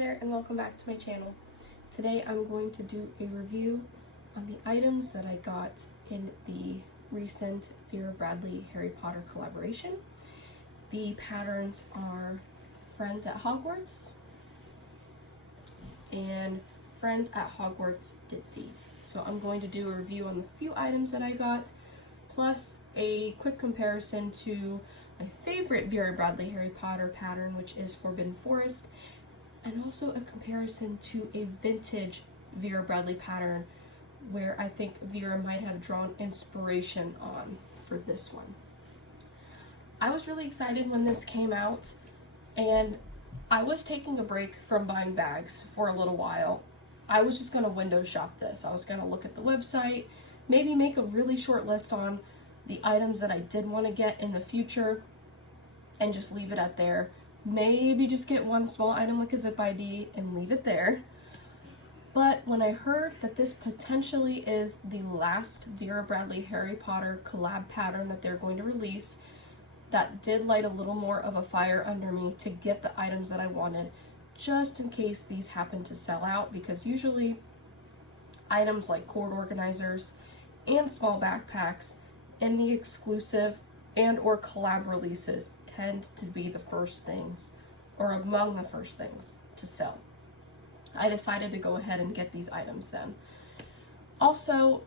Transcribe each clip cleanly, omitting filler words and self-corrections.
there and welcome back to my channel. Today I'm going to do a review on the items that I got in the recent Vera Bradley Harry Potter collaboration. The patterns are Friends at Hogwarts and Friends at Hogwarts Ditzy. So I'm going to do a review on the few items that I got, plus a quick comparison to my favorite Vera Bradley Harry Potter pattern, which is Forbidden Forest, and also a comparison to a vintage Vera Bradley pattern where I think Vera might have drawn inspiration on for this one. I was really excited when this came out, and I was taking a break from buying bags for a little while. I was just going to window shop this. I was going to look at the website, maybe make a really short list on the items that I did want to get in the future, and just leave it at there. Maybe just get one small item like a zip ID and leave it there. But when I heard that this potentially is the last Vera Bradley Harry Potter collab pattern that they're going to release, that did light a little more of a fire under me to get the items that I wanted, just in case these happen to sell out, because usually items like cord organizers and small backpacks in the exclusive and or collab releases tend to be the first things, or among the first things to sell. I decided to go ahead and get these items then. Also,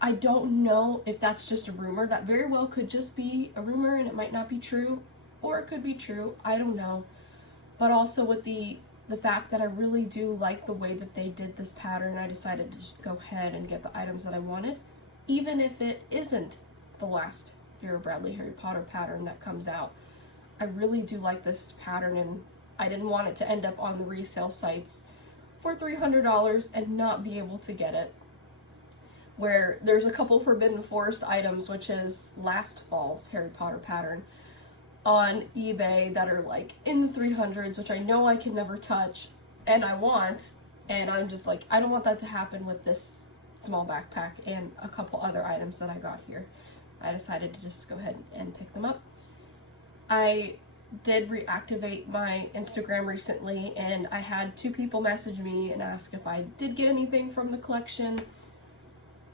I don't know if that's just a rumor. That very well could just be a rumor and it might not be true, or it could be true, I don't know. But also with the fact that I really do like the way that they did this pattern, I decided to just go ahead and get the items that I wanted, even if it isn't the last Vera Bradley Harry Potter pattern that comes out. I really do like this pattern, and I didn't want it to end up on the resale sites for $300 and not be able to get it. Where there's a couple Forbidden Forest items, which is last fall's Harry Potter pattern, on eBay that are like in the 300s, which I know I can never touch and I want, and I'm just like, I don't want that to happen with this small backpack and a couple other items that I got here. I decided to just go ahead and pick them up. I did reactivate my Instagram recently, and I had 2 people message me and ask if I did get anything from the collection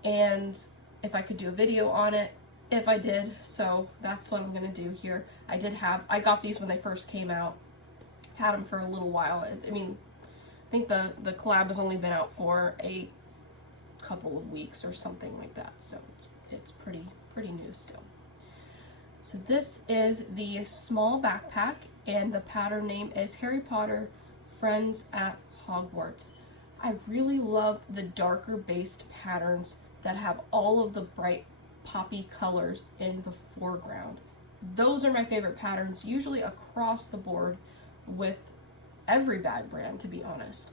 and if I could do a video on it if I did. So that's what I'm gonna do here. I got these when they first came out, had them for a little while. I mean, I think the collab has only been out for a couple of weeks or something like that, so it's pretty new still. So this is the small backpack, and the pattern name is Harry Potter Friends at Hogwarts. I really love the darker based patterns that have all of the bright poppy colors in the foreground. Those are my favorite patterns, usually across the board with every bag brand, to be honest.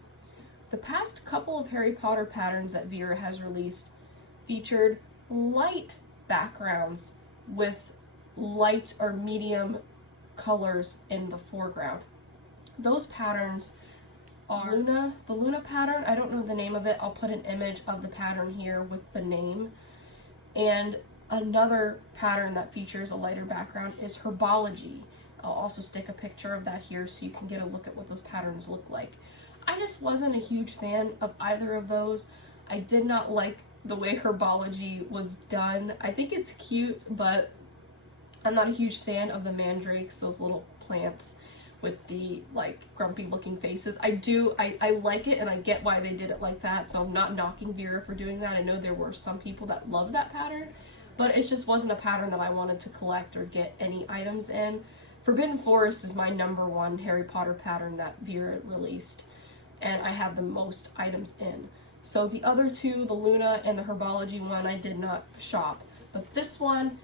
The past couple of Harry Potter patterns that Vera has released featured light backgrounds with light or medium colors in the foreground. Those patterns are the Luna pattern. I don't know the name of it. I'll put an image of the pattern here with the name. And another pattern that features a lighter background is Herbology. I'll also stick a picture of that here so you can get a look at what those patterns look like. I just wasn't a huge fan of either of those. I did not like the way Herbology was done. I think it's cute, but I'm not a huge fan of the mandrakes, those little plants with the like grumpy looking faces. I like it, and I get why they did it like that, so I'm not knocking Vera for doing that. I know there were some people that love that pattern, but it just wasn't a pattern that I wanted to collect or get any items in. Forbidden Forest is my #1 Harry Potter pattern that Vera released, and I have the most items in. So the other two, the Luna and the Herbology one, I did not shop. But this one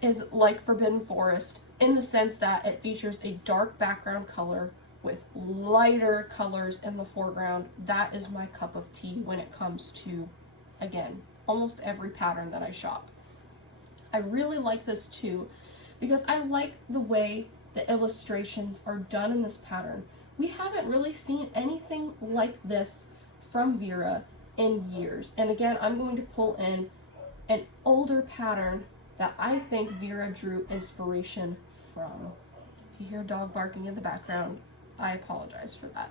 is like Forbidden Forest in the sense that it features a dark background color with lighter colors in the foreground. That is my cup of tea when it comes to, again, almost every pattern that I shop. I really like this too because I like the way the illustrations are done in this pattern. We haven't really seen anything like this from Vera in years. And again, I'm going to pull in an older pattern that I think Vera drew inspiration from. If you hear a dog barking in the background, I apologize for that.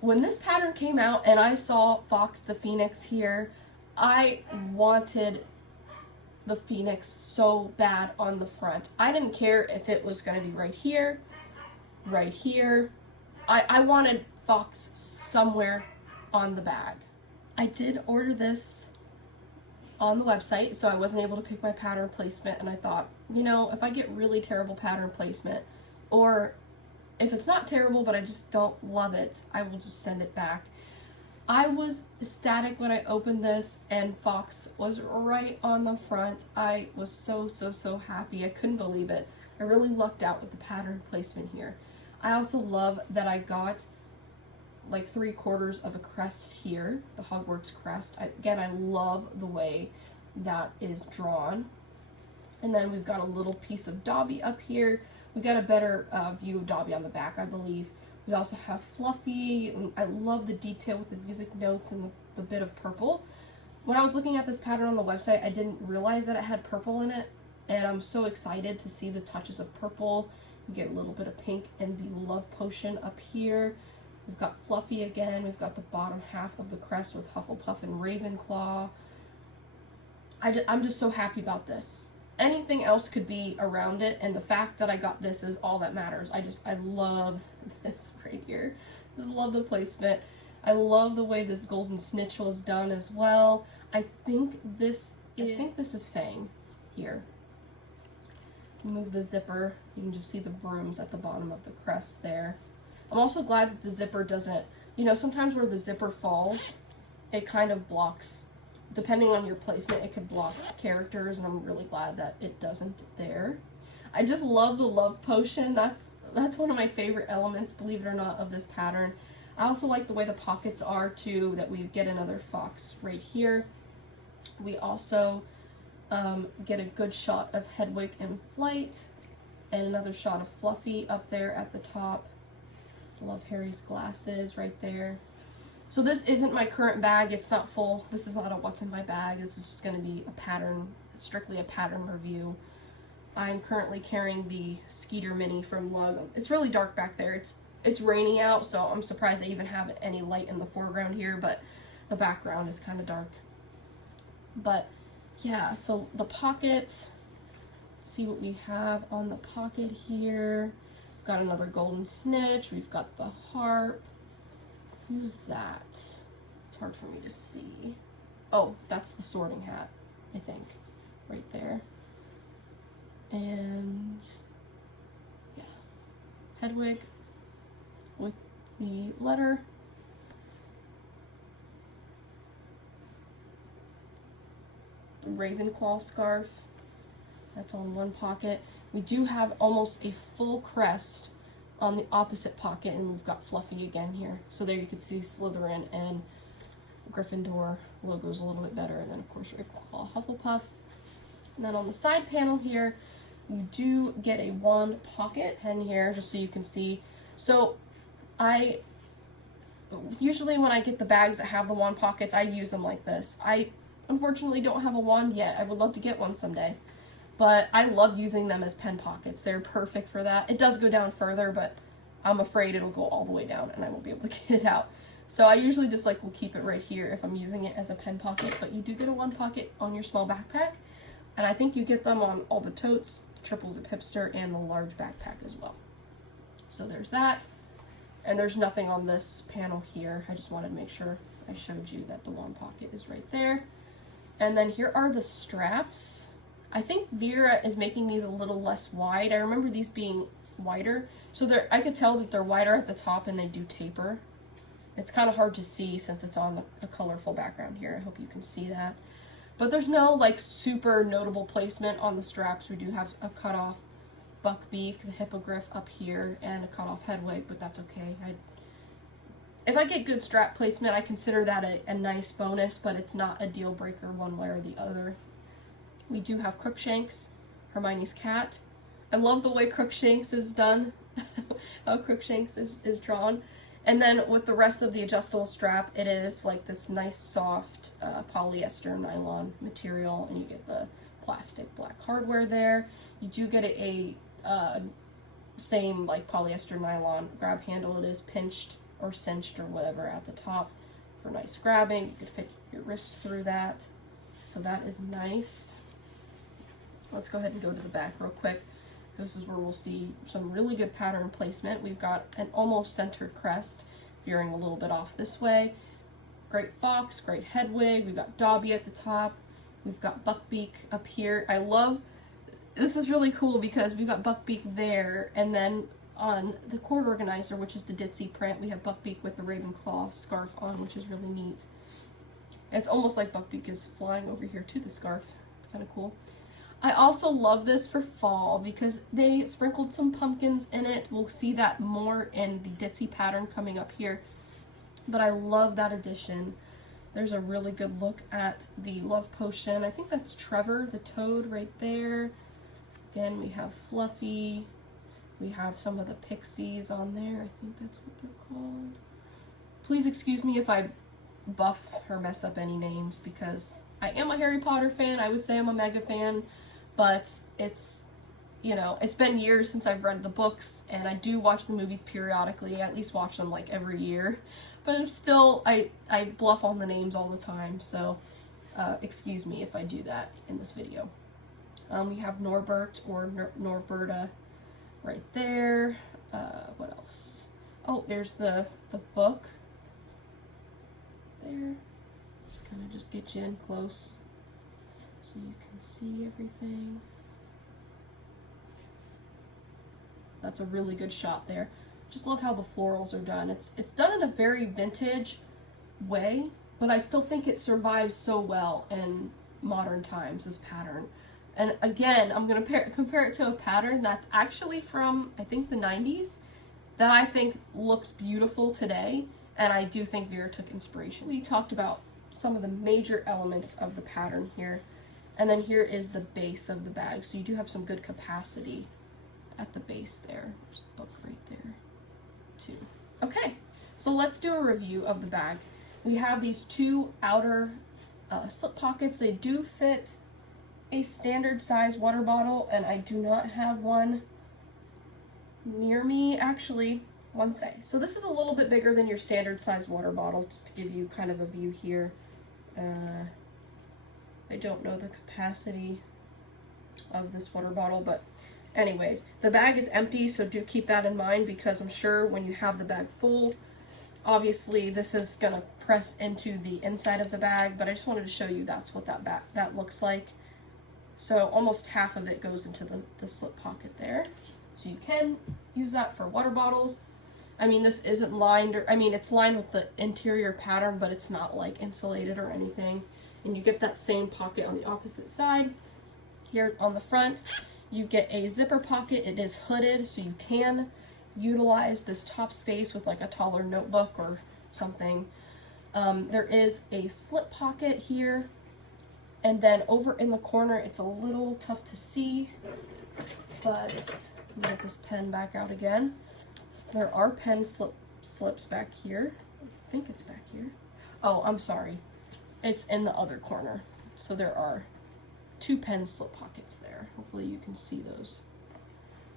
When this pattern came out and I saw Fox the Phoenix here, I wanted the Phoenix so bad on the front. I didn't care if it was going to be right here, right here. I wanted Fox somewhere on the bag. I did order this on the website, so I wasn't able to pick my pattern placement, and I thought, you know, if I get really terrible pattern placement, or if it's not terrible but I just don't love it, I will just send it back. I was ecstatic when I opened this and Fox was right on the front. I was so happy. I couldn't believe it. I really lucked out with the pattern placement here. I also love that I got like 3/4 of a crest here, the Hogwarts crest. Again, I love the way that is drawn. And then we've got a little piece of Dobby up here. We got a better view of Dobby on the back, I believe. We also have Fluffy. I love the detail with the music notes and the bit of purple. When I was looking at this pattern on the website, I didn't realize that it had purple in it, and I'm so excited to see the touches of purple. You get a little bit of pink and the love potion up here. We've got Fluffy again. We've got the bottom half of the crest with Hufflepuff and Ravenclaw. I'm just so happy about this. Anything else could be around it, and the fact that I got this is all that matters. I love this right here. Just love the placement. I love the way this golden snitch was done as well. I think this is Fang here. Move the zipper. You can just see the brooms at the bottom of the crest there. I'm also glad that the zipper doesn't, you know, sometimes where the zipper falls, it kind of blocks. Depending on your placement, it could block characters, and I'm really glad that it doesn't there. I just love the love potion. That's one of my favorite elements, believe it or not, of this pattern. I also like the way the pockets are too, that we get another Fox right here. We also get a good shot of Hedwig in flight, and another shot of Fluffy up there at the top. I love Harry's glasses right there. So this isn't my current bag. It's not full. This is not a what's in my bag. This is just going to be a pattern, strictly a pattern review. I'm currently carrying the Skeeter Mini from Lug. It's really dark back there. It's raining out, so I'm surprised I even have any light in the foreground here, but the background is kind of dark. But yeah, so the pocket, let's see what we have on the pocket here. We've got another golden snitch. We've got the harp. Who's that? It's hard for me to see. Oh, that's the sorting hat, I think, right there. And yeah, Hedwig with the letter. The Ravenclaw scarf. That's on one pocket. We do have almost a full crest on the opposite pocket, and we've got Fluffy again here. So there you can see Slytherin and Gryffindor logos a little bit better, and then of course Ravenclaw, Hufflepuff. And then on the side panel here, you do get a wand pocket pen here, just so you can see. So I usually when I get the bags that have the wand pockets, I use them like this. I unfortunately don't have a wand yet. I would love to get one someday. But I love using them as pen pockets. They're perfect for that. It does go down further, but I'm afraid it'll go all the way down and I won't be able to get it out. So I usually just will keep it right here if I'm using it as a pen pocket, but you do get a one pocket on your small backpack. And I think you get them on all the totes, triple zip hipster, and the large backpack as well. So there's that. And there's nothing on this panel here. I just wanted to make sure I showed you that the one pocket is right there. And then here are the straps. I think Vera is making these a little less wide. I remember these being wider. So I could tell that they're wider at the top and they do taper. It's kind of hard to see since it's on a colorful background here. I hope you can see that. But there's no super notable placement on the straps. We do have a cut off Buckbeak, the hippogriff up here, and a cut off Hedwig, but that's okay. If I get good strap placement, I consider that a nice bonus, but it's not a deal breaker one way or the other. We do have Crookshanks, Hermione's cat. I love the way Crookshanks is done, how Crookshanks is drawn. And then with the rest of the adjustable strap, it is this nice soft polyester nylon material, and you get the plastic black hardware there. You do get a same polyester nylon grab handle. It is pinched or cinched or whatever at the top for nice grabbing. You could fit your wrist through that. So that is nice. Let's go ahead and go to the back real quick. This is where we'll see some really good pattern placement. We've got an almost centered crest, veering a little bit off this way. Great fox, great head wig. We've got Dobby at the top. We've got Buckbeak up here. I love, this is really cool because we've got Buckbeak there, and then on the cord organizer, which is the ditzy print, we have Buckbeak with the Ravenclaw scarf on, which is really neat. It's almost like Buckbeak is flying over here to the scarf. It's kind of cool. I also love this for fall because they sprinkled some pumpkins in it. We'll see that more in the ditzy pattern coming up here. But I love that addition. There's a really good look at the Love Potion. I think that's Trevor, the toad, right there. Again, we have Fluffy. We have some of the pixies on there. I think that's what they're called. Please excuse me if I buff or mess up any names because I am a Harry Potter fan. I would say I'm a mega fan, but it's, you know, it's been years since I've read the books, and I do watch the movies periodically. I at least watch them like every year. But still, I bluff on the names all the time, so excuse me if I do that in this video. We have Norbert or Norberta right there. What else? Oh, there's the book. There. Just kind of just get you in close so you can see everything. That's a really good shot there. Just love how the florals are done. It's done in a very vintage way, but I still think it survives so well in modern times, this pattern. And again, I'm going to compare it to a pattern that's actually from, I think, the 90s, that I think looks beautiful today, and I do think Vera took inspiration. We talked about some of the major elements of the pattern here, and then here is the base of the bag, so you do have some good capacity at the base there. There's a book right there too. Okay, so let's do a review of the bag. We have these two outer slip pockets. They do fit a standard size water bottle, and I do not have one near me. Actually, one sec. So this is a little bit bigger than your standard size water bottle, just to give you kind of a view here. I don't know the capacity of this water bottle, but anyways, the bag is empty, so do keep that in mind, because I'm sure when you have the bag full, obviously this is gonna press into the inside of the bag, but I just wanted to show you that's what that looks like. So almost half of it goes into the slip pocket there. So you can use that for water bottles. I mean, this isn't lined, or I mean, it's lined with the interior pattern, but it's not like insulated or anything. And you get that same pocket on the opposite side. Here on the front, you get a zipper pocket. It is hooded, so you can utilize this top space with like a taller notebook or something. There is a slip pocket here, and then over in the corner, it's a little tough to see, but let me get this pen back out again. There are pen slips back here. I think it's back here. Oh, I'm sorry. It's in the other corner. So there are two pen slip pockets there. Hopefully you can see those.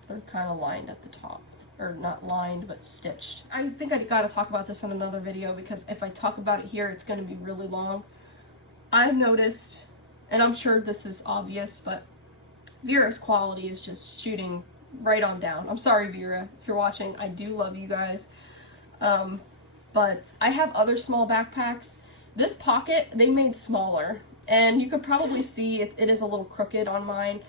They're kind of lined at the top. Or not lined, but stitched. I think I gotta talk about this in another video, because if I talk about it here, it's gonna be really long. I've noticed, and I'm sure this is obvious, but Vera's quality is just shooting right on down. I'm sorry, Vera, if you're watching. I do love you guys. But I have other small backpacks. This pocket, they made smaller, and you could probably see it is a little crooked on mine,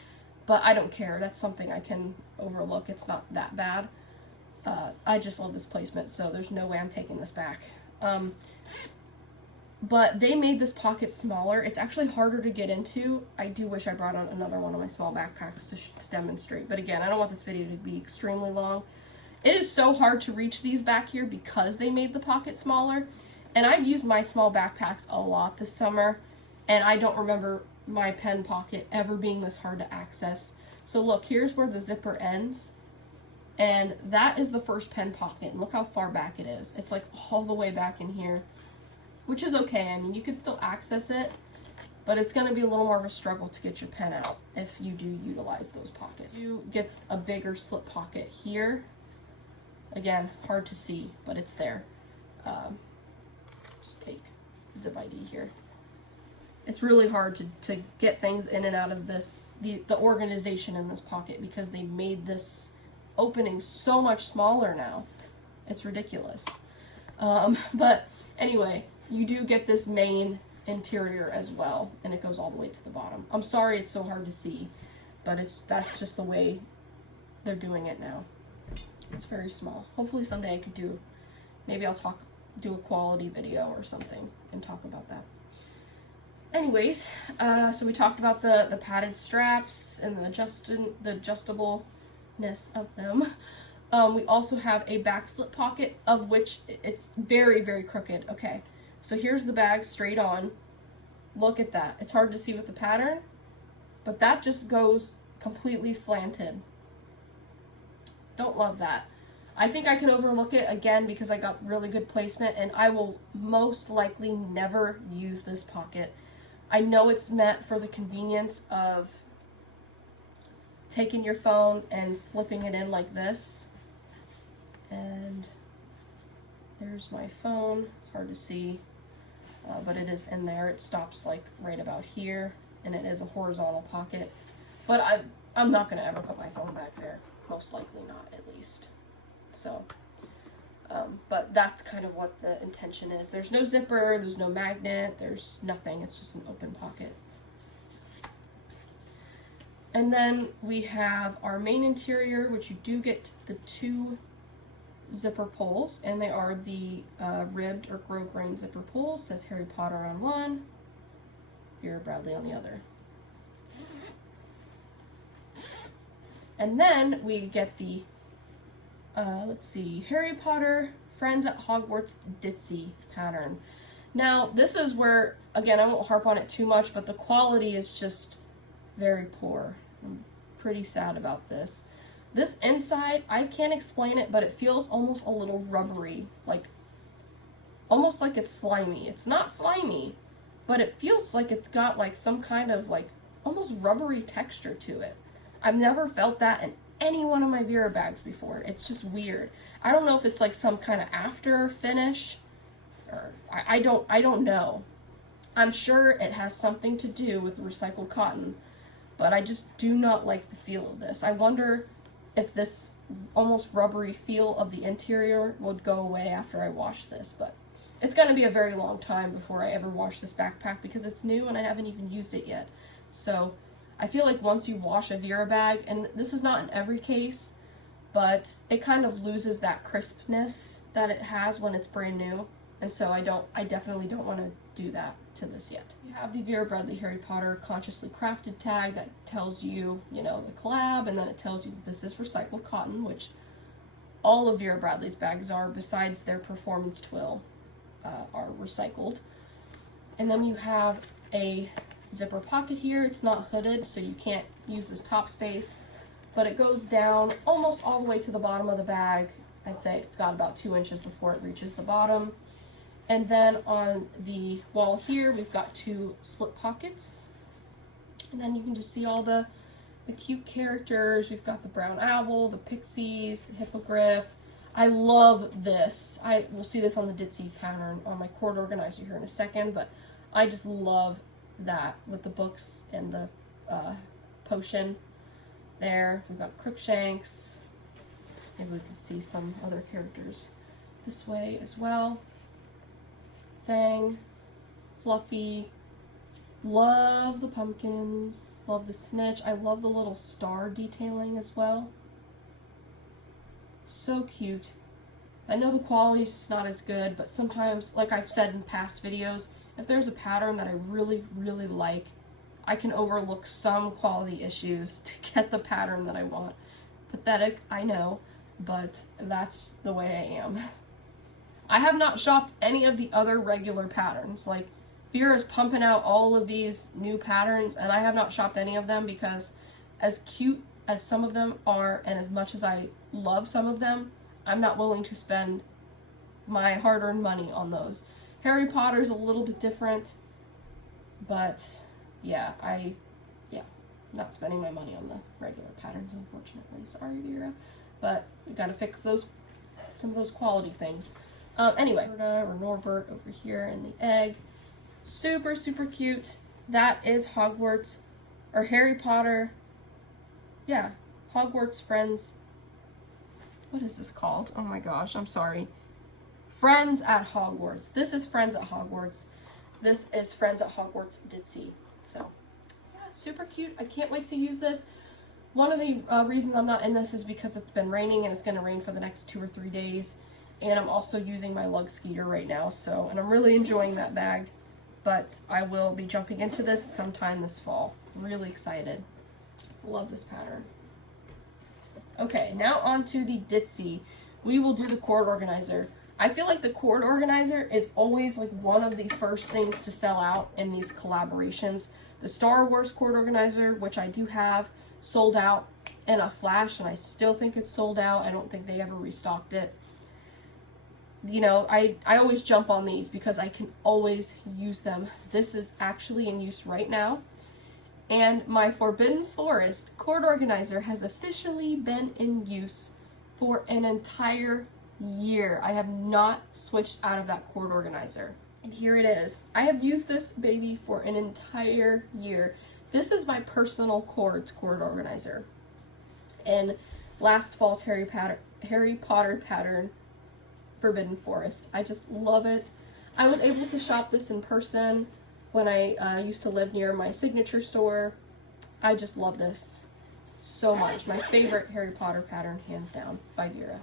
but I don't care. That's something I can overlook. It's not that bad. I just love this placement, so there's no way I'm taking this back. But they made this pocket smaller. It's actually harder to get into. I do wish I brought out another one of my small backpacks to demonstrate. But again, I don't want this video to be extremely long. It is so hard to reach these back here because they made the pocket smaller. And I've used my small backpacks a lot this summer, and I don't remember my pen pocket ever being this hard to access. So look, here's where the zipper ends. And that is the first pen pocket. And look how far back it is. It's like all the way back in here, which is okay. I mean, you can still access it, but it's going to be a little more of a struggle to get your pen out if you do utilize those pockets. You get a bigger slip pocket here. Again, hard to see, but it's there. just take zip ID here. It's really hard to get things in and out of this, the organization in this pocket, because they made this opening so much smaller now. It's ridiculous. But anyway, you do get this main interior as well, and it goes all the way to the bottom. I'm sorry it's so hard to see, but that's just the way they're doing it now. It's very small. Hopefully someday I could maybe I'll do a quality video or something and talk about that. Anyways, so we talked about the padded straps and the adjustableness of them. We also have a back slip pocket, of which it's very, very crooked. Okay, so here's the bag straight on. Look at that. It's hard to see with the pattern, but that just goes completely slanted. Don't love that. I think I can overlook it again because I got really good placement, and I will most likely never use this pocket. I know it's meant for the convenience of taking your phone and slipping it in like this. And there's my phone. It's hard to see, but it is in there. It stops like right about here, and it is a horizontal pocket. But I'm not going to ever put my phone back there. Most likely not, at least. So, but that's kind of what the intention is. There's no zipper, there's no magnet, there's nothing. It's just an open pocket. And then we have our main interior, which you do get the 2 zipper pulls, and they are the ribbed or grove grain zipper pulls. It says Harry Potter on one, Vera Bradley on the other. And then we get the let's see, Harry Potter Friends at Hogwarts ditzy pattern. Now, this is where, again, I won't harp on it too much, but the quality is just very poor. I'm pretty sad about this. This inside, I can't explain it, but it feels almost a little rubbery, like, almost like it's slimy. It's not slimy, but it feels like it's got, like, some kind of, like, almost rubbery texture to it. I've never felt that in any one of my Vera bags before. It's just weird. I don't know if it's like some kind of after finish, or I don't know. I'm sure it has something to do with recycled cotton, but I just do not like the feel of this. I wonder if this almost rubbery feel of the interior would go away after I wash this, but it's going to be a very long time before I ever wash this backpack because it's new and I haven't even used it yet. So I feel like once you wash a Vera bag, and this is not in every case, but it kind of loses that crispness that it has when it's brand new. And so I definitely don't want to do that to this yet. You have the Vera Bradley Harry Potter Consciously Crafted tag that tells you, you know, the collab, and then it tells you that this is recycled cotton, which all of Vera Bradley's bags are, besides their performance twill, are recycled. And then you have a zipper pocket here. It's not hooded, so you can't use this top space, but it goes down almost all the way to the bottom of the bag. I'd say it's got about 2 inches before it reaches the bottom. And then on the wall here, we've got 2 slip pockets. And then you can just see all the cute characters. We've got the brown owl, the pixies, the hippogriff. I love this. We'll see this on the ditzy pattern on my cord organizer here in a second, but I just love that with the books and the potion there. We've got Crookshanks. Maybe we can see some other characters this way as well. Fang, Fluffy. Love the pumpkins. Love the snitch. I love the little star detailing as well. So cute. I know the quality is just not as good, but sometimes, like I've said in past videos, if there's a pattern that I really, really like, I can overlook some quality issues to get the pattern that I want. Pathetic, I know, but that's the way I am. I have not shopped any of the other regular patterns. Like, Vera's pumping out all of these new patterns, and I have not shopped any of them because as cute as some of them are, and as much as I love some of them, I'm not willing to spend my hard-earned money on those. Harry Potter's a little bit different, but yeah, not spending my money on the regular patterns, unfortunately. Sorry, Vera, but we gotta fix some of those quality things. Anyway, or Norbert over here in the egg. Super, super cute. That is Hogwarts, or Harry Potter. Yeah, Hogwarts Friends. What is this called? Oh my gosh, I'm sorry. Friends at Hogwarts. This is Friends at Hogwarts. This is Friends at Hogwarts Ditzy. So, yeah, super cute. I can't wait to use this. One of the reasons I'm not in this is because it's been raining and it's going to rain for the next 2 or 3 days. And I'm also using my lug skeeter right now, so, and I'm really enjoying that bag. But I will be jumping into this sometime this fall. Really excited. Love this pattern. Okay, now on to the Ditzy. We will do the cord organizer. I feel like the cord organizer is always like one of the first things to sell out in these collaborations. The Star Wars cord organizer, which I do have, sold out in a flash, and I still think it's sold out. I don't think they ever restocked it. You know, I always jump on these because I can always use them. This is actually in use right now. And my Forbidden Forest cord organizer has officially been in use for an entire year. I have not switched out of that cord organizer. And here it is. I have used this baby for an entire year. This is my personal cord organizer. And last fall's Harry Potter pattern, Forbidden Forest. I just love it. I was able to shop this in person when I used to live near my signature store. I just love this so much. My favorite Harry Potter pattern, hands down, by Vera.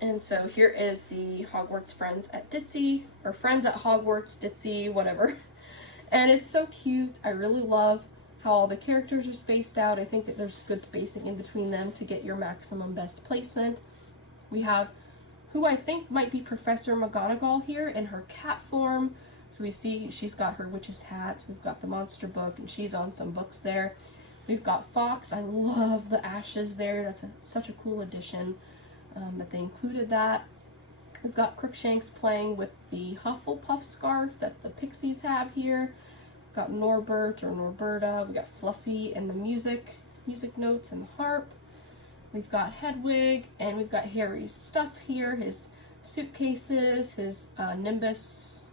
And so here is the Hogwarts Friends at Ditzy, or Friends at Hogwarts Ditzy, whatever. And it's so cute. I really love how all the characters are spaced out. I think that there's good spacing in between them to get your maximum best placement. We have who I think might be Professor McGonagall here in her cat form. So we see she's got her witch's hat. We've got the monster book, and she's on some books there. We've got Fox. I love the ashes there. That's such a cool addition that they included that. We've got Crookshanks playing with the Hufflepuff scarf that the Pixies have here. We've got Norbert or Norberta. We've got Fluffy and the music notes and the harp. We've got Hedwig, and we've got Harry's stuff here, his suitcases, his Nimbus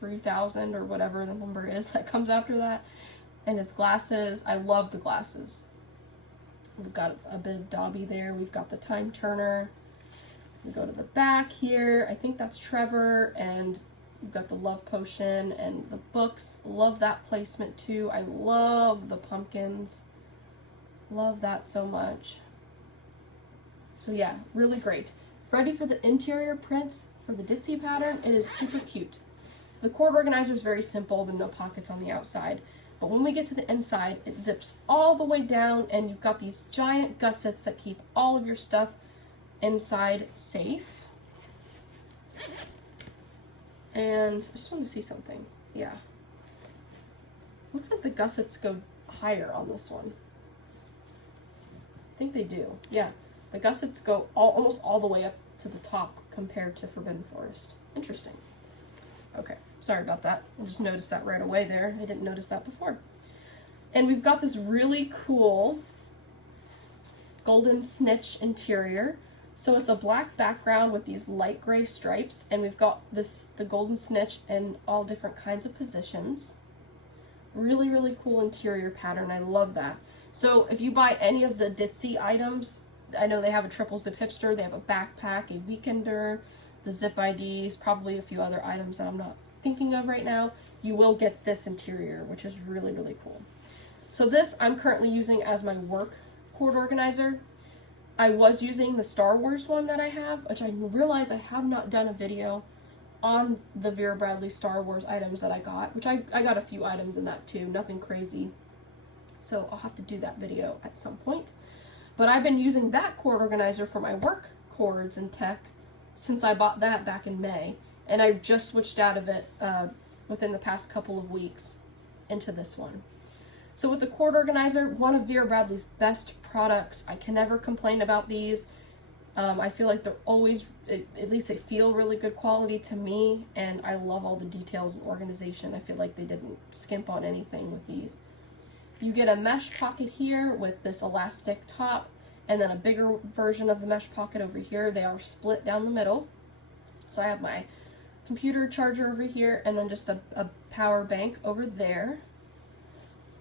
3000 or whatever the number is that comes after that, and his glasses. I love the glasses. We've got a bit of Dobby there. We've got the Time Turner. We go to the back here. I think that's Trevor, and we've got the Love Potion and the books. Love that placement too. I love the pumpkins. Love that so much. So yeah, really great. Ready for the interior prints for the Ditzy pattern. It is super cute. So the cord organizer is very simple, the no pockets on the outside. But when we get to the inside, it zips all the way down, and you've got these giant gussets that keep all of your stuff inside safe. And I just want to see something. Yeah. Looks like the gussets go higher on this one. I think they do. Yeah. The gussets go almost all the way up to the top compared to Forbidden Forest. Interesting. Okay, sorry about that. I just noticed that right away there. I didn't notice that before. And we've got this really cool golden snitch interior. So it's a black background with these light gray stripes, and we've got the golden snitch in all different kinds of positions. Really, really cool interior pattern. I love that. So if you buy any of the Ditzy items, I know they have a triple zip hipster, they have a backpack, a weekender, the zip IDs, probably a few other items that I'm not thinking of right now. You will get this interior, which is really, really cool. So this I'm currently using as my work cord organizer. I was using the Star Wars one that I have, which I realize I have not done a video on the Vera Bradley Star Wars items that I got, which I got a few items in that too, nothing crazy. So I'll have to do that video at some point. But I've been using that cord organizer for my work cords and tech since I bought that back in May. And I just switched out of it within the past couple of weeks into this one. So with the cord organizer, one of Vera Bradley's best products. I can never complain about these. I feel like they're always, at least they feel really good quality to me, and I love all the details and organization. I feel like they didn't skimp on anything with these. You get a mesh pocket here with this elastic top, and then a bigger version of the mesh pocket over here. They are split down the middle. So I have my computer charger over here, and then just a power bank over there.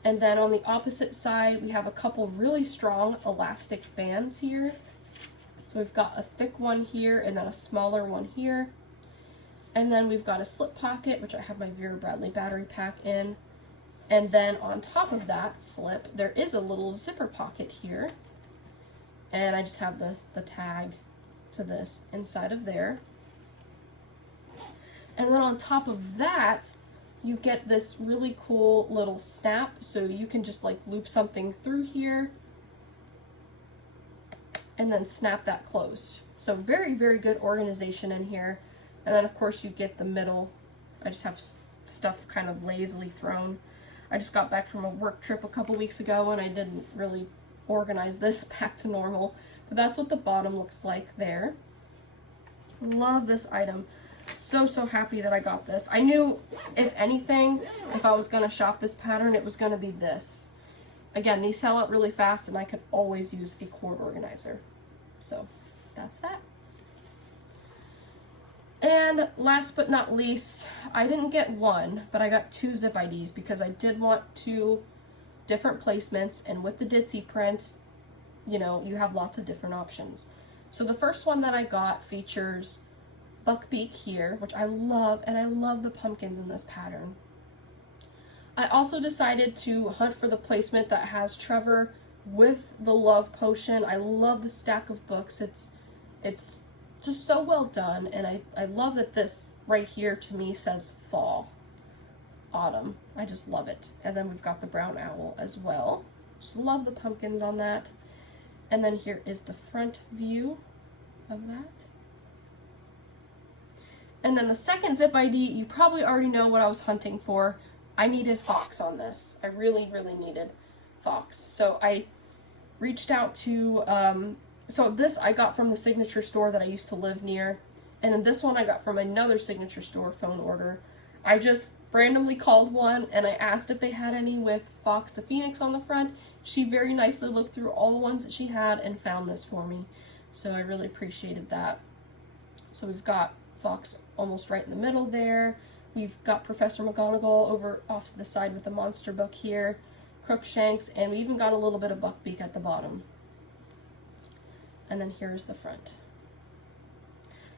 And then on the opposite side, we have a couple really strong elastic bands here. So we've got a thick one here and then a smaller one here. And then we've got a slip pocket, which I have my Vera Bradley battery pack in. And then on top of that slip, there is a little zipper pocket here. And I just have the tag to this inside of there. And then on top of that, you get this really cool little snap, so you can just like loop something through here and then snap that closed. So very, very good organization in here. And then of course you get the middle. I just have stuff kind of lazily thrown. I just got back from a work trip a couple weeks ago and I didn't really organize this back to normal. But that's what the bottom looks like there. Love this item. So happy that I got this. I knew, if anything, if I was going to shop this pattern, it was going to be this. Again, these sell out really fast and I could always use a cord organizer. So that's that. And last but not least, I didn't get one, but I got 2 zip IDs because I did want 2 different placements, and with the Ditsy print, you know, you have lots of different options. So the first one that I got features Buckbeak here, which I love, and I love the pumpkins in this pattern. I also decided to hunt for the placement that has Trevor with the love potion. I love the stack of books. It's just so well done, and I love that this right here to me says fall, autumn. I just love it. And then we've got the brown owl as well. Just love the pumpkins on that. And then here is the front view of that. And then the second zip ID, you probably already know what I was hunting for. I needed Fox on this. I really, really needed Fox. So I reached out to, so this I got from the signature store that I used to live near. And then this one I got from another signature store phone order. I just randomly called one and I asked if they had any with Fox the Phoenix on the front. She very nicely looked through all the ones that she had and found this for me. So I really appreciated that. So we've got Fox almost right in the middle there. We've got Professor McGonagall over off to the side with the monster book here, Crookshanks, and we even got a little bit of Buckbeak at the bottom. And then here's the front.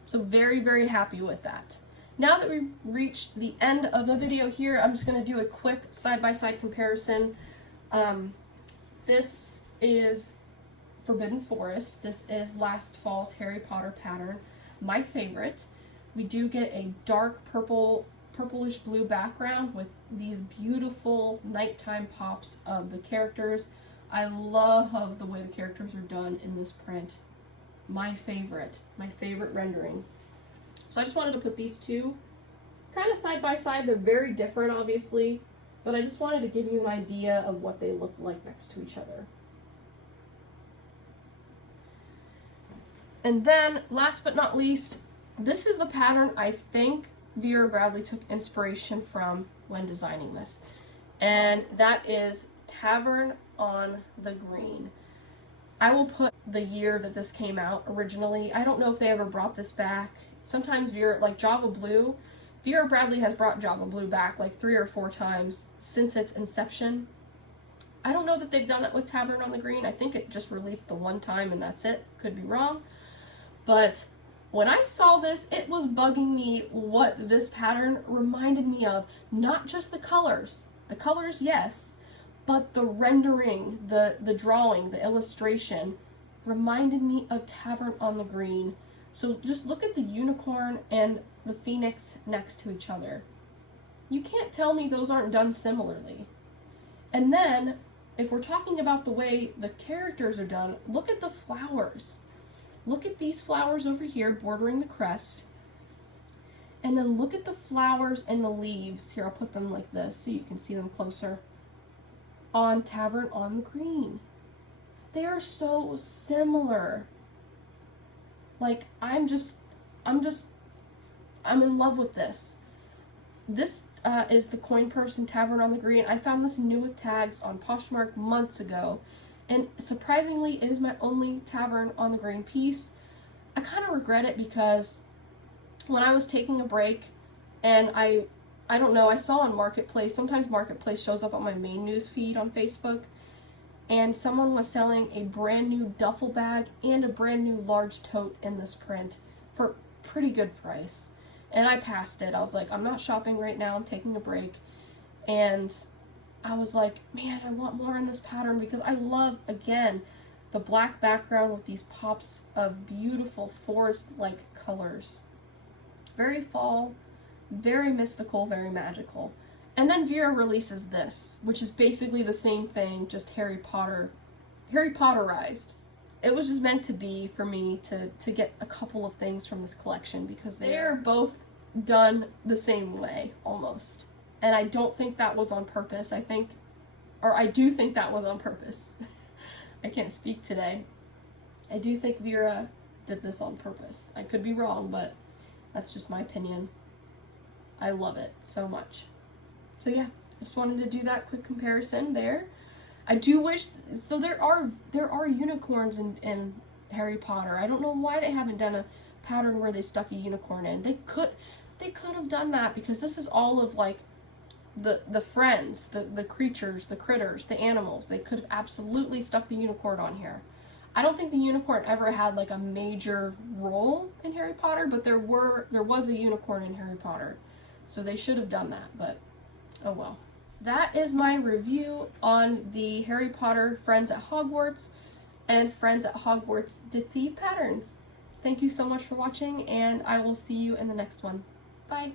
So very, very happy with that. Now that we've reached the end of the video here, I'm just going to do a quick side-by-side comparison. This is Forbidden Forest. This is last fall's Harry Potter pattern, my favorite. We do get a dark purplish blue background with these beautiful nighttime pops of the characters. I love the way the characters are done in this print. My favorite rendering. So I just wanted to put these two kind of side by side. They're very different, obviously, but I just wanted to give you an idea of what they look like next to each other. And then, last but not least, this is the pattern I think Vera Bradley took inspiration from when designing this. And that is Tavern on the Green. I will put the year that this came out originally. I don't know if they ever brought this back. Sometimes Vera, like Java Blue, Vera Bradley has brought Java Blue back like 3 or 4 times since its inception. I don't know that they've done that with Tavern on the Green. I think it just released the one time and that's it. Could be wrong. But when I saw this, it was bugging me what this pattern reminded me of. Not just the colors. The colors, yes. But the rendering, the drawing, the illustration reminded me of Tavern on the Green. So just look at the unicorn and the phoenix next to each other. You can't tell me those aren't done similarly. And then, if we're talking about the way the characters are done, look at the flowers. Look at these flowers over here bordering the crest. And then look at the flowers and the leaves. Here, I'll put them like this so you can see them closer. On Tavern on the Green. They are so similar. Like, I'm in love with this. This is the coin purse in Tavern on the Green. I found this new with tags on Poshmark months ago. And surprisingly, it is my only Tavern on the Green piece. I kind of regret it because when I was taking a break, and I don't know, I saw on Marketplace, sometimes Marketplace shows up on my main news feed on Facebook, and someone was selling a brand new duffel bag and a brand new large tote in this print for pretty good price. And I passed it. I was like, I'm not shopping right now, I'm taking a break. And I was like, man, I want more in this pattern because I love, again, the black background with these pops of beautiful forest-like colors. Very fall, very mystical, very magical. And then Vera releases this, which is basically the same thing, just Harry Potterized. It was just meant to be for me to get a couple of things from this collection because they are both done the same way, almost. And I don't think that was on purpose. I do think that was on purpose. I can't speak today. I do think Vera did this on purpose. I could be wrong, but that's just my opinion. I love it so much. So yeah, I just wanted to do that quick comparison there. I do wish, so there are unicorns in Harry Potter. I don't know why they haven't done a pattern where they stuck a unicorn in. They could have done that because this is all of like the friends, the creatures, the critters, the animals. They could have absolutely stuck the unicorn on here. I don't think the unicorn ever had like a major role in Harry Potter, but there was a unicorn in Harry Potter. So they should have done that, but oh well. That is my review on the Harry Potter Friends at Hogwarts and Friends at Hogwarts Ditzy patterns. Thank you so much for watching, and I will see you in the next one. Bye!